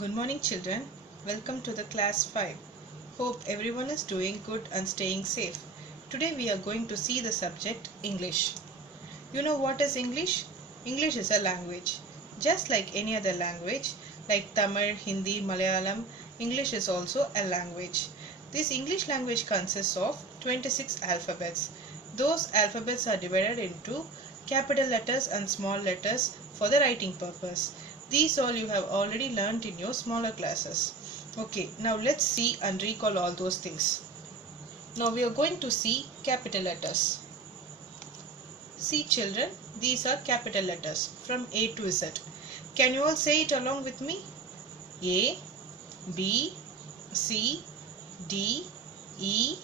Good morning, children. Welcome to the class 5. Hope everyone is doing good and staying safe. Today we are going to see the subject English. You know what is English? English is a language. Just like any other language, like Tamil, Hindi, Malayalam, English is also a language. This English language consists of 26 alphabets. Those alphabets are divided into capital letters and small letters for the writing purpose. These all you have already learnt in your smaller classes. Okay, now let's see and recall all those things. Now we are going to see capital letters. See children, these are capital letters from A to Z. Can you all say it along with me? A, B, C, D, E,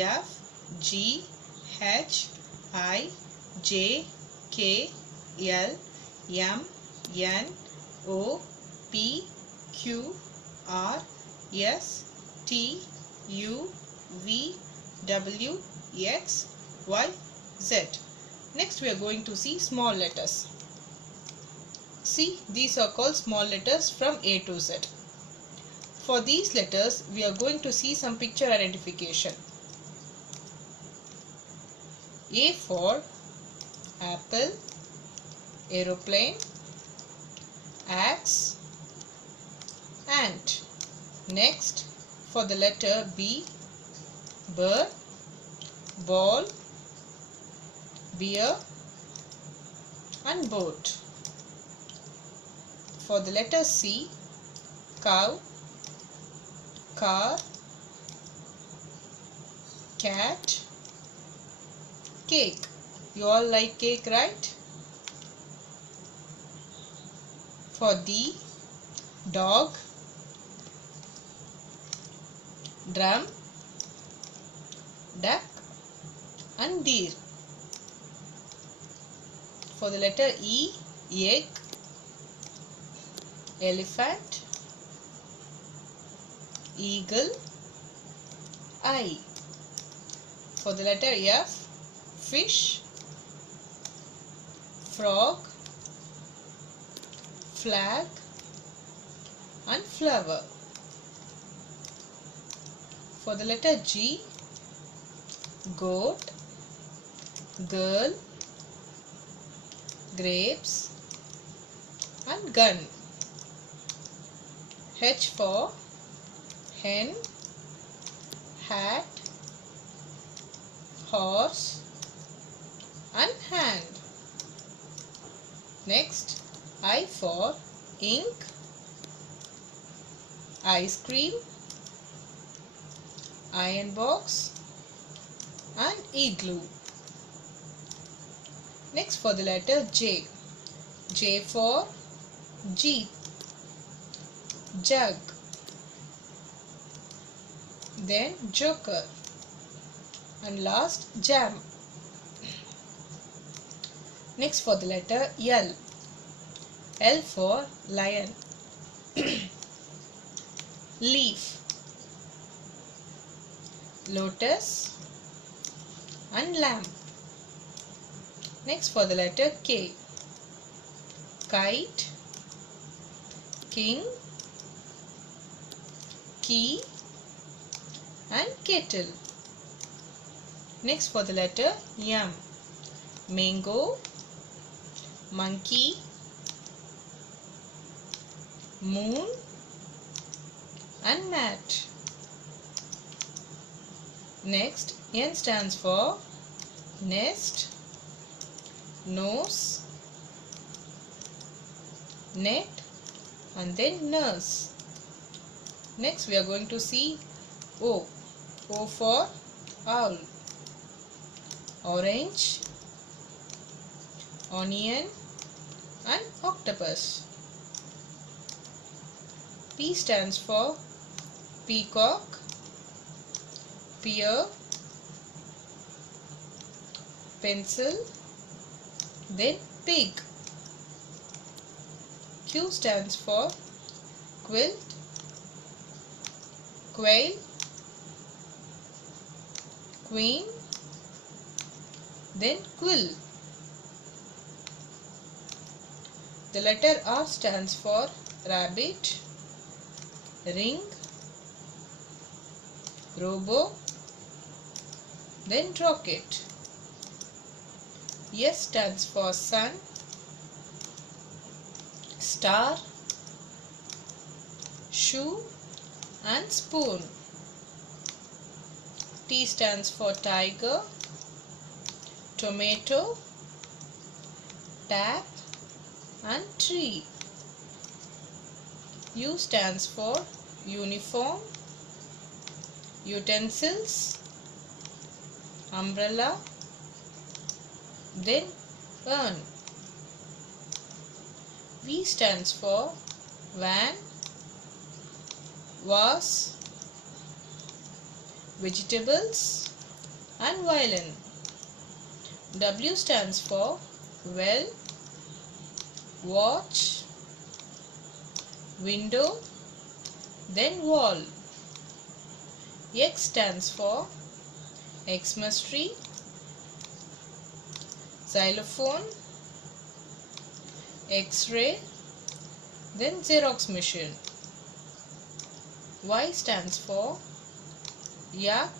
F, G, H, I, J, K, L, M, N, O, P, Q, R, S, T, U, V, W, X, Y, Z. Next we are going to see small letters. See, these are called small letters from A to Z. For these letters, we are going to see some picture identification. A for apple, aeroplane, axe, ant. Next, for the letter B, bird, ball, beer and boat. For the letter C, cow, car, cat, cake. You all like cake, right? For D, dog, drum, duck and deer. For the letter E, egg, elephant, eagle, eye. For the letter F, fish, frog, flag and flower. For the letter G, goat, girl, grapes and gun. H for hen, hat, horse and hand. Next, I for ink, ice cream, iron box and igloo. Next for the letter J. J for jeep, jug, then joker and last jam. Next for the letter L. L for lion, leaf, lotus and lamp. Next for the letter K. Kite, king, key and kettle. Next for the letter M. Mango, monkey, moon and mat. Next, N stands for nest, nose, net and then nurse. Next we are going to see O. O for owl, orange, onion and octopus. P stands for peacock, pear, pencil, then pig. Q stands for quilt, quail, queen, then quill. The letter R stands for rabbit, ring, robo, then rocket. S stands for sun, star, shoe and spoon. T stands for tiger, tomato, tap and tree. U stands for uniform, utensils, umbrella, then urn. V stands for van, vase, vegetables and violin. W stands for well, watch, window, then wall. X stands for Xmas tree, xylophone, X-ray, then Xerox machine. Y stands for yak,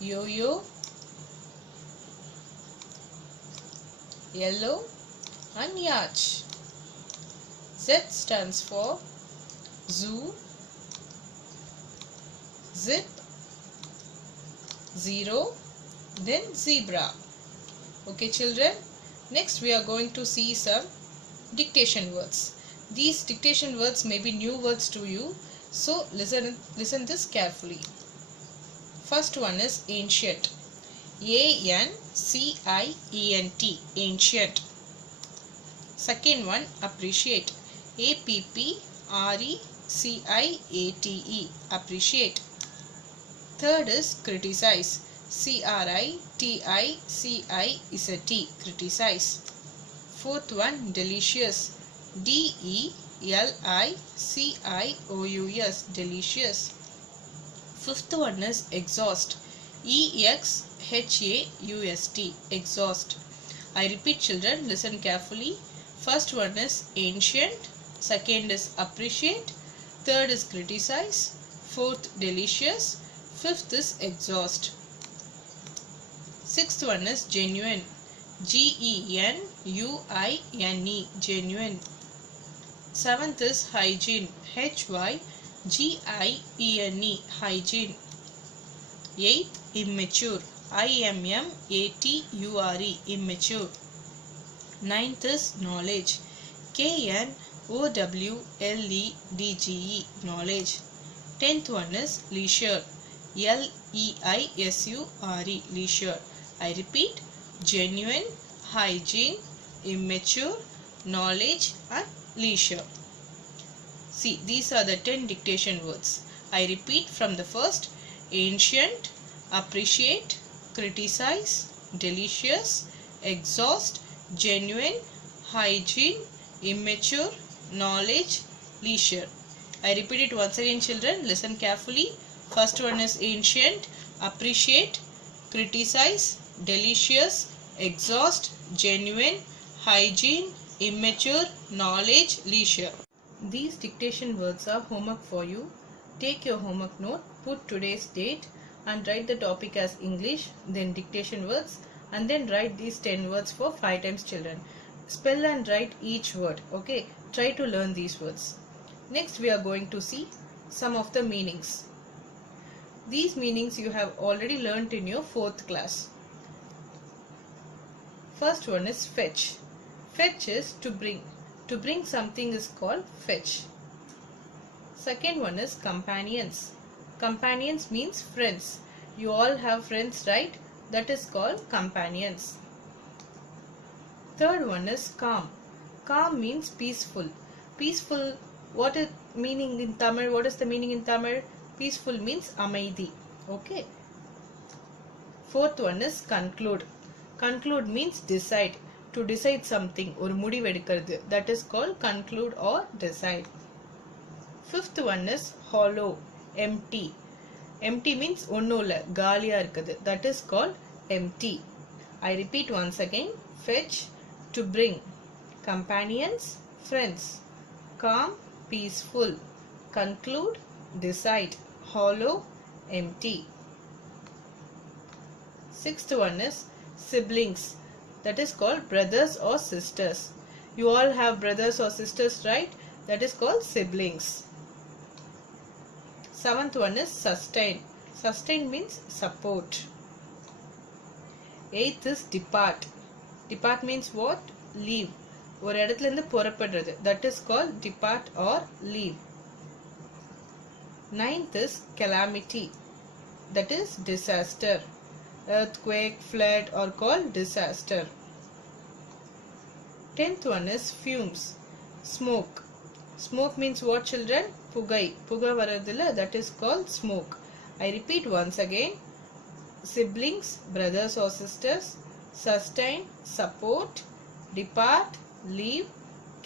yo-yo, yellow and yacht. Z stands for zoo, zip, zero, then zebra. Okay children, next we are going to see some dictation words. These dictation words may be new words to you, so listen this carefully. First one is ancient. A-N-C-I-E-N-T, ancient. Second one, appreciate. A-P-P-R-E-C-I-A-T-E, appreciate. Third is criticize. C-R-I-T-I-C-I-Z-E, criticize. Fourth one, delicious. D-E-L-I-C-I-O-U-S, delicious. Fifth one is exhaust. E-X-H-A-U-S-T, exhaust. I repeat children, listen carefully. First one is ancient. Second is appreciate. Third is criticize. Fourth, delicious. Fifth is exhaust. Sixth one is genuine. G-E-N-U-I-N-E, genuine. Seventh is hygiene. H-Y-G-I-E-N-E, hygiene. Eighth, immature. I-M-M-A-T-U-R-E, immature. Ninth is knowledge. K-N-O-W-L-E-D-G-E, knowledge. Tenth one is leisure. L-E-I-S-U-R-E, leisure. I repeat, genuine, hygiene, immature, knowledge and leisure. See, these are the 10 dictation words. I repeat from the first: ancient, appreciate, criticize, delicious, exhaust, genuine, hygiene, immature, knowledge, leisure. I repeat it once again children, listen carefully. First one is ancient, appreciate, criticize, delicious, exhaust, genuine, hygiene, immature, knowledge, leisure. These dictation words are homework for you. Take your homework note, put today's date and write the topic as English, then dictation words, and then write these 10 words for 5 times children. Spell and write each word. Okay, try to learn these words. Next we are going to see some of the meanings. These meanings you have already learnt in your 4th class. First one is fetch. Fetch is to bring. To bring something is called fetch. Second one is companions. Companions means friends. You all have friends, right? That is called companions. Third one is calm. Calm means peaceful. Peaceful, what is meaning in Tamil? What is the meaning in Tamil? Peaceful means amaidi. Okay. Fourth one is conclude. Conclude means decide. To decide something, or mudivu edukkiradhu. That is called conclude or decide. Fifth one is hollow, empty. Empty means onnulla, gaaliya irukkudu. That is called empty. I repeat once again. Fetch, to bring. Companions, friends. Calm, peaceful. conclude, decide, hollow, empty. Sixth one is siblings, that is called brothers or sisters. You all have brothers or sisters, right? That is called siblings. Seventh one is sustain. Sustain means support. Eighth is depart. Depart means what? Leave. ஒரு இடத்துல இருந்து புறப்படுறது. That is called depart or leave. Ninth is calamity. That is disaster. Earthquake, flood are called disaster. 10th one is fumes. Smoke. Smoke means what, children? Pugai. Puga varadilla, that is called smoke. I repeat once again. Siblings, brothers or sisters, sustain, support, depart, leave,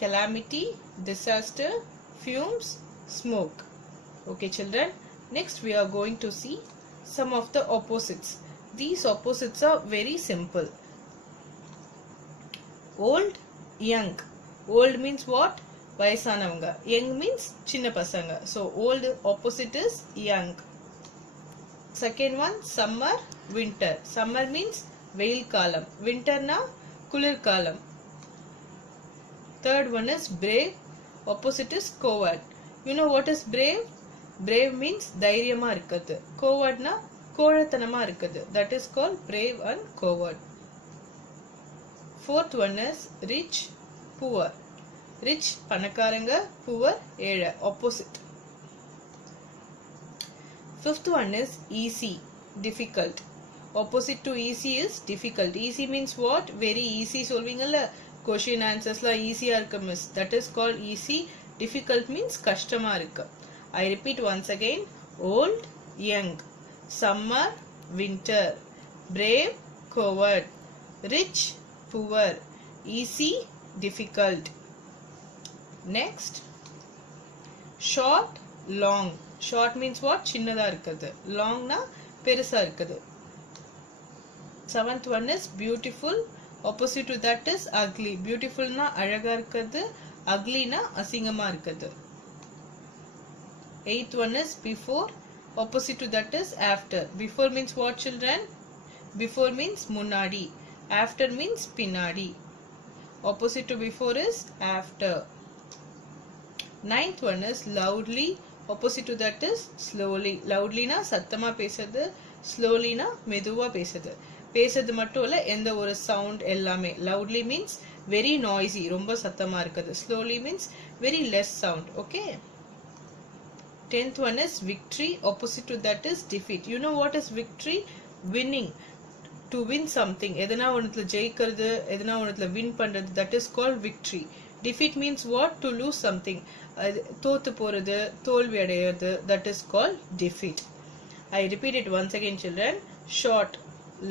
calamity, disaster, fumes, smoke. Okay, children. Next we are going to see some of the opposites. These opposites are very simple. Old, young. Old means what? Vayasanavanga. Young means chinna pasanga. So old opposite is young. Second one, summer, winter. Summer means veil kalam. Winter na kulir kalam. Third one is brave. Opposite is coward. You know what is brave? Brave means தைரியமா இருக்குது. Coward na கோழைத்தனமா இருக்குது. That is called brave and coward. Fourth one is rich, poor. Rich பணக்காரங்க, poor ஏழை. Opposite. Fifth one is easy, difficult. Opposite to easy is difficult. Easy means what? Very easy சொல்வீங்கல்ல, question answers la easy irukku miss. That is called easy. Difficult means கஷ்டமா இருக்கு. I repeat once again. Old, young. Summer, winter. Brave, coward. Rich, poor. Easy, difficult. Next. Short, long. Short means what? சின்னதா இருக்குது. Long na பெருசா இருக்குது. Seventh one is beautiful. Opposite to that is ugly. Beautiful na அழகா இருக்குது. Ugly na அசிங்கமா இருக்குது. Eighth one is before. Opposite to that is after. Before means what, children? Before means முன்னாடி. After means பின்னாடி. Opposite to before is after. Ninth one is loudly. Opposite to that is slowly. Loudly na சத்தமா பேசுறது. Slowly na மெதுவா பேசுறது. பேசுறது மட்டும் இல்ல, எந்த ஒரு sound எல்லாமே. Loudly means very noisy. ரொம்ப சத்தமா இருக்குது. Slowly means very less sound. Okay. 10th one is victory. Opposite to that is defeat. You know what is victory? Winning. To win something. எதனா ஒண்ணுத்துல ஜெயிக்கிறது, எதனா ஒண்ணுத்துல win பண்றது. That is called victory. Defeat means what? To lose something. தோத்து போறது, தோல்வி அடையிறது. That is called defeat. I repeat it once again, children. Short,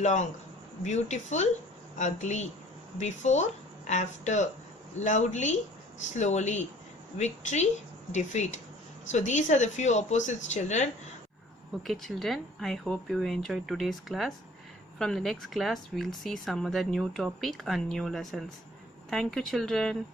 long. Beautiful, ugly. Before, after. Loudly, slowly. Victory, defeat. So these are the few opposites, children. Okay, children, I hope you enjoyed today's class. From the next class, we'll see some other new topic and new lessons. Thank you, children.